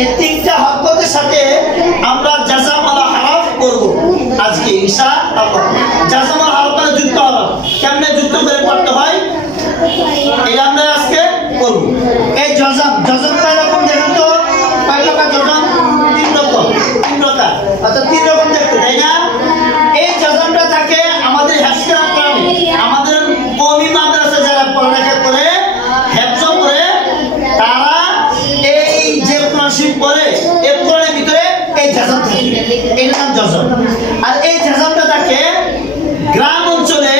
এই তিনটা হরকতের সাথে আমরা জাযামালা হরফ করব আজকে ইনশাআল্লাহ। জাযামালা হরফ মানে যুক্ত হরফ, কেমনে যুক্ত করে পড়তে হয় এই আমরা আজকে করব। এই জজমটা এরকম দেখুন তো, কয় প্রকার জজম? তিন রকম, অর্থাৎ তিন রকম দেখতে, তাই না? এই জজমটা থাকে আমাদের হাসিরা কোরআনে, আমাদের কওমি মাদ্রাসা যারা পড়ালেখা করে হেফজ করে তারা এই যে কোরআন শরীফ পড়ে এই কোরআনের ভিতরে এই জজম থাকে, এর নাম জজম। আর এই জজমটা থাকে গ্রাম অঞ্চলে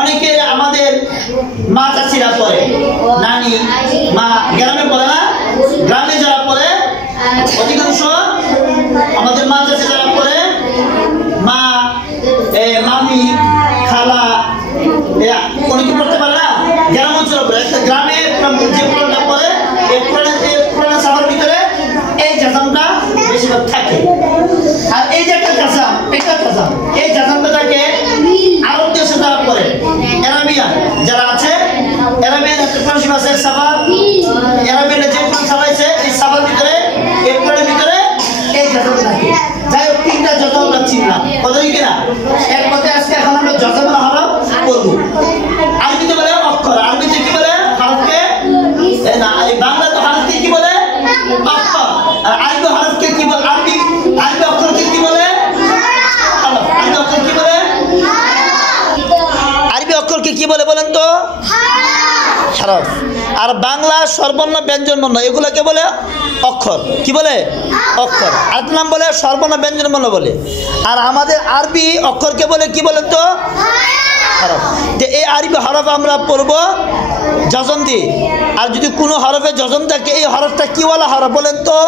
অনেকে আমাদের মা চাচিরা পড়ে, নানি মা গ্রামে পড়ে না, গ্রামে যারা পড়ে অধিকাংশ আমাদের মা চাচি যারা পড়ে, মা মামি খালা অনেকে পড়তে পারে না, গ্রাম অঞ্চলে পড়ে। একটা গ্রামে যে কোরআনটা পড়ে এই কোরআনের সাফার ভিতরে এই জাজামটা বেশিরভাগ থাকে। আর এই যে একটা জাজাম, এটা জাজাম, এই জাজামটা থাকে আরব দেশে যারা পড়ে, আরাবিয়ান যারা আছে, আরাবিয়ান একটা কোরআন শরীফ আছে সাফার, আরাবিয়ান যে কোরআন ছাপাইছে এই সাফার ভিতরে এই কোরআনের ভিতরে এই জাজামটা থাকে। যাই হোক, তিনটা জাজাম আমরা চিনলাম, কতই কিনা? এক কথায় আজকে এখন আমরা জাজামাল হরফ করব। আরবিতে বলে অক্ষর, আরবিতে কি বলে? হরফকে না, এই বাংলা তো হরফকে কি বলে? অক্ষর। আর আরবি হরফকে কি বলে? আরবি অক্ষরকে কি বলে? হরফ। আরবি অক্ষর কি বলে? আরবি অক্ষরকে কি বলে বলেন তো? হরফ। আর বাংলা স্বরবর্ণ ব্যঞ্জন বর্ণ এগুলোকে বলে অক্ষর। কি বলে? অক্ষর। আর নাম বলে স্বরবর্ণ ব্যঞ্জন বর্ণ বলে। আর আমাদের আরবি অক্ষরকে বলে কি বলেন তো? হরফ। তো এই আরবি হরফ আমরা পড়ব জজম দিয়ে। আর যদি কোনো হরফে জজম থাকে এই হরফটা কিওয়ালা হরফ বলেন তো?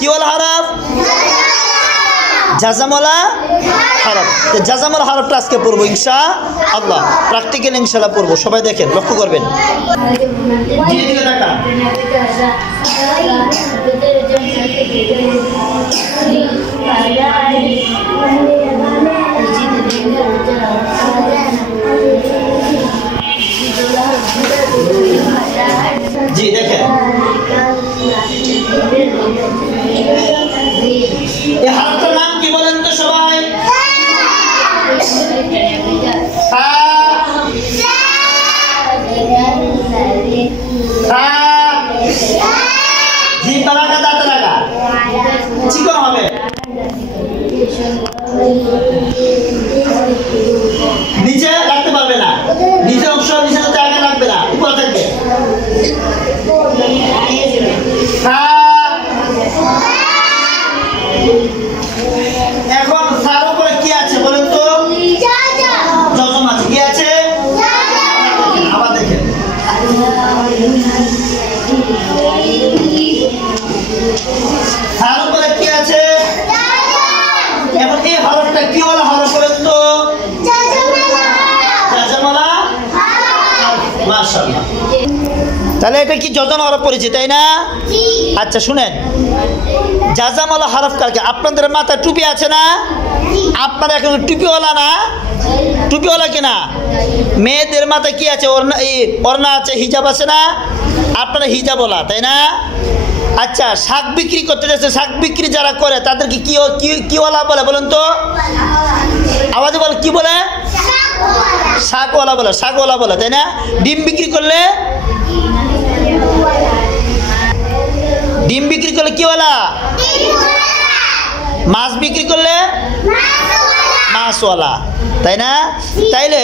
কিওয়ালা হরফ? জাযামালা হরফ। তো জাযামালা হরফটা আজকে পড়বো ইনশাআল্লাহ, প্র্যাকটিক্যাল ইনশাআল্লাহ পড়বো। সবাই দেখেন, লক্ষ্য করবেন। জি দেখেন, এই হরফটার নাম কি বলেন তো সবাই? জি তালাকা দাঁতে লাগা চিকন হবে, নিচে রাখতে পারবে না, নিচের অংশ নিচে জায়গা রাখবে না, উপরে থাকবে। এখন তার উপরে কি আছে বলেন তো? জজম আছে। কি আছে? আবার দেখেন, তার উপরে কি আছে? এখন এই হরফটা কি ওয়ালা হরফ বলেন তো? জাযামালা। মাশাআল্লাহ। তাহলে এটা কি জজম হরফ পড়েছে, তাই না? আচ্ছা শুনেন, জাযামালা হরফ কাকে? আপনাদের মাথায় টুপি আছে না? আপনারা এখন টুপিওয়ালা না? টুপিওয়ালা কিনা? মেয়েদের মাথায় কি আছে? ওড়না আছে, হিজাব আছে না? আপনারা হিজাবওয়ালা, তাই না? আচ্ছা, শাক বিক্রি করতে যাচ্ছে, শাক বিক্রি যারা করে তাদেরকে কিওয়ালা বলে বলেন তো? আওয়াজে বলে কি বলে? শাকওয়ালা বলে, শাকওয়ালা বলে, তাই না? ডিম বিক্রি করলে কিওয়ালা? মাছ বিক্রি করলে মাছওয়ালা, তাই না? তাইলে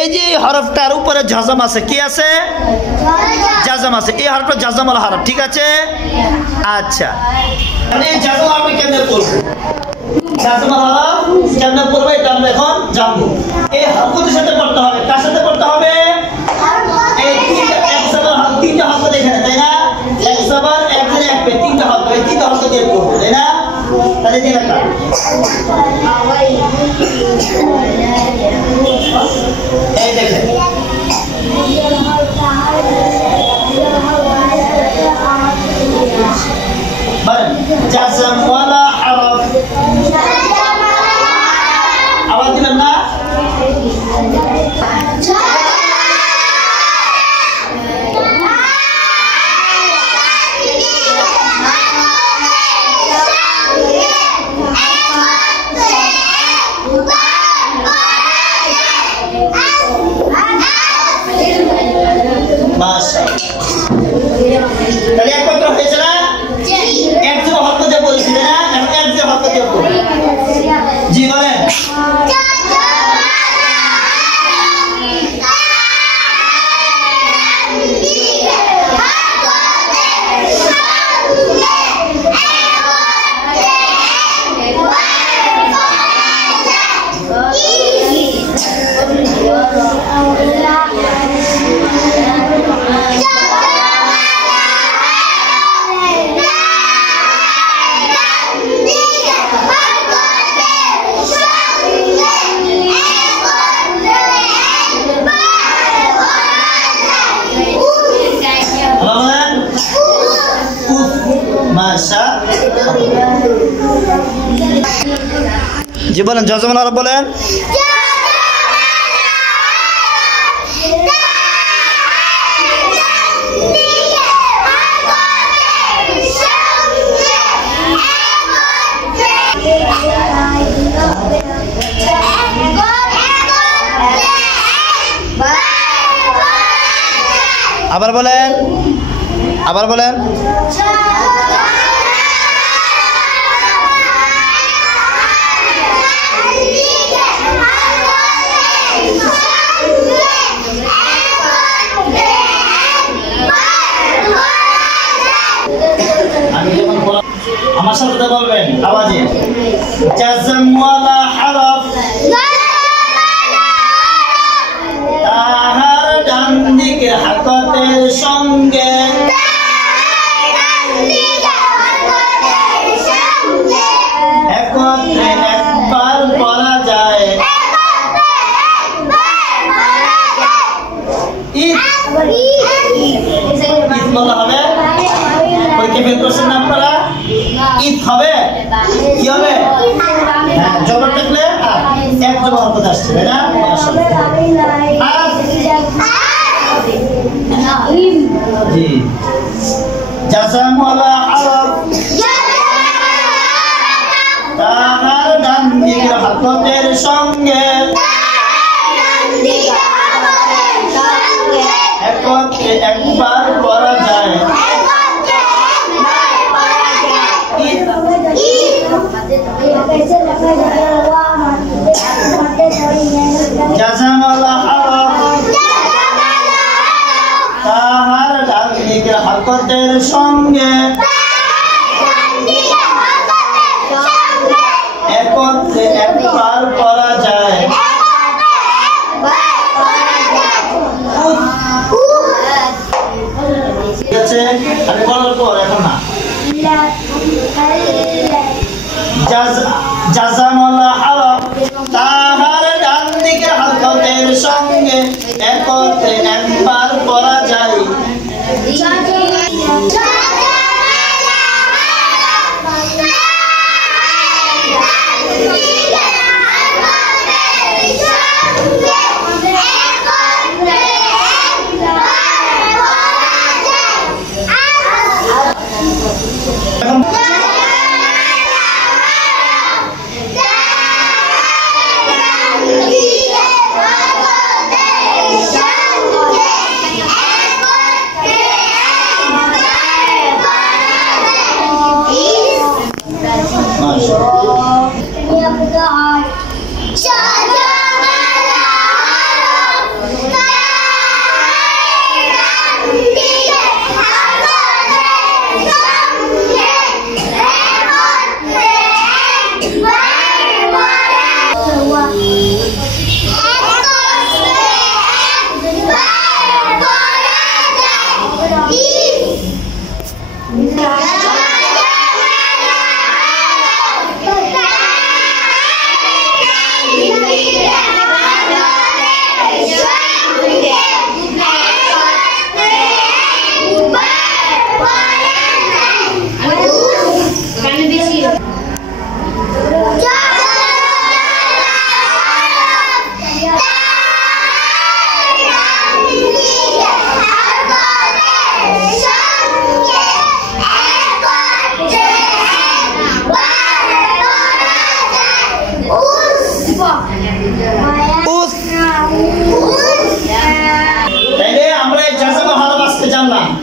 এই যে হরফটার উপরে জাযাম আছে, কি আছে? জাযাম আছে। এই হরফটা জাযামালা হরফ, ঠিক আছে? আচ্ছা, এই জাযাম আমি কেমনে করব? জাযামালা হরফ কেমনে করব এটা আমরা এখন জানবো। এই হরফের সাথে পড়তে হবে, কার সাথে পড়তে হবে? এই তিনটা হরফ দেখেন, তাই না? এক জবর এক জের এক পে, তিনটা হরফ, এই তিনটা হরফ দিয়ে পড়বো, তাই না? তাহলে দেখেন এই দেখেন, বলেন জাযামালা হরফ। আওয়াজ দিবেন না? তাহলে একত্র হয়েছে না? এক যুগ হক দিয়ে বলছি না? এখন এক যুগ হক দিয়ে বলবো। জি বলেন। জি বলেন, জজমান আরব বলেন। আবার বলেন, আবার বলেন। আমার সাথে বলবেন আওয়াজে, জাযম ওয়ালা হরফ তাহার ডান দিকের হারকতের সঙ্গে একত্রে একবার পড়া যায়। ঈদ বলা হবে, পরীক্ষা ফেল করছেন না আপনারা? ঈদ হবে, কি হবে? হ্যাঁ, জবর থাকলে এক জবর হরকত আসছে, তাই না? জি, জাযম ওয়ালা হরফ তাহার ডান দিকের হারকতের সঙ্গে একত্রে একবার পড়া যায়। জাযম ওয়ালা হরফ তাহার ডান দিকের হারকতের সঙ্গে একত্রে একবার পড়া যায়। ঠিক আছে, আমি বলার পর এখন না। জাযম ওয়ালা হরফ তাহার ডান দিকের হারকতের সঙ্গে একত্রে একবার পড়া যায়।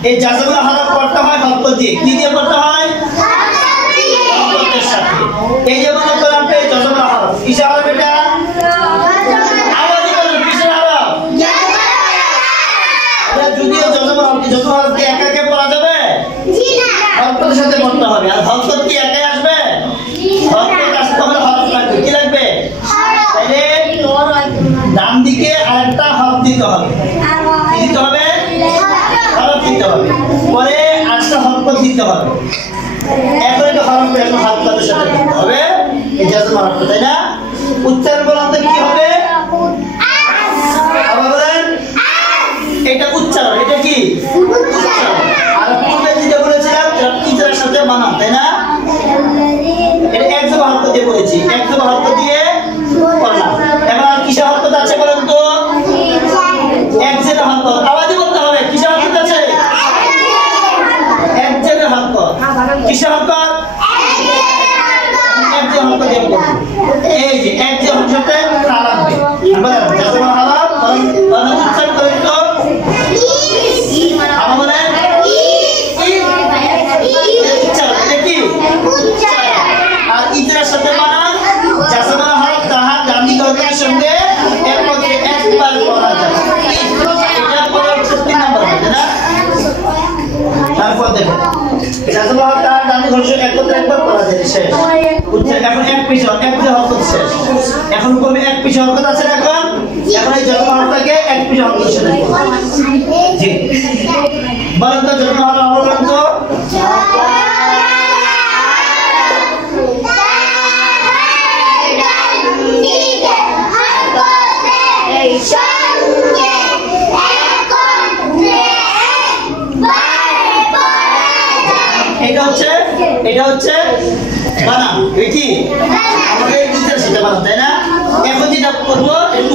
এই জাজামুল হারাফ পড়তে হয় হরকত দিয়ে। কি দিয়ে পড়তে হয়? হরকতের সাথে। এই যে মনে করেন আপনি জাজামুল হারাফ কিসের হারাফ এটা? আওয়াজে বলেন কিসের হারাফ? এটা যদিও জাজামুল হারাফ কি একা একা পড়া যাবে? হরকতের সাথে পড়তে হবে। আর হরকত কি একাই আসবে? হরকত আসতে হলে হরফ লাগবে। কি লাগবে? তাহলে ডান দিকে আরেকটা হরফ দিতে হবে। কি দিতে হবে? হরফ দিতে হবে। পরে আরেকটা হরকত দিতে হবে। এখন এটা হরফ এখন হরকতের সাথে দিতে হবে। এই জাজামুল হারাফ, তাই না? উচ্চারণ বলতে কি হবে? আবার বলেন। এটা উচ্চারণ। এটা কি উচ্চারণ? আর পূর্বে যেটা বলেছিলাম ইজরার সাথে বানান, তাই না? এটা একদম হরকত দিয়ে বলেছি। একদম হরকত দিয়ে পড়লাম। এবার কিসের হরকত আছে বলেন তো? একজের হরকত। আওয়াজে বলতে হবে। কিসের হরকত আছে? একজের হরকত। কিসের হরকত? একজের হরকত দিয়ে বলবো। এই যে একজের হরকতে তা লাগবে। বলেন জাজামুল হারাফ বলেন উচ্চারণ করেন তো। আবার বলেন আর ইজরার সাথে বানান জাজামুল হারাফ তাহার ডানি গর্গের সঙ্গে এর মধ্যে একবার পড়া যাবে। এটা পড়া 3 নাম্বার হবে না? তারপর দেখুন জাজামুল হারাফ তাহার ডানি গর্গের সঙ্গে একবার পড়া যাবে। শেষ। এখন এক পিস হরকত শেষ। এখন কমে এক পিস হরকত আছে। এখন এই জাজামুল হারাফটাকে এক পিস হরকত শেষ করব। জি বলেন তো জাজামুল হারাফ বলেন তো। এটা হচ্ছে বানান। কি আমাদের ইজরা সেটা বানান, তাই না? এখন যেটা করবো একটু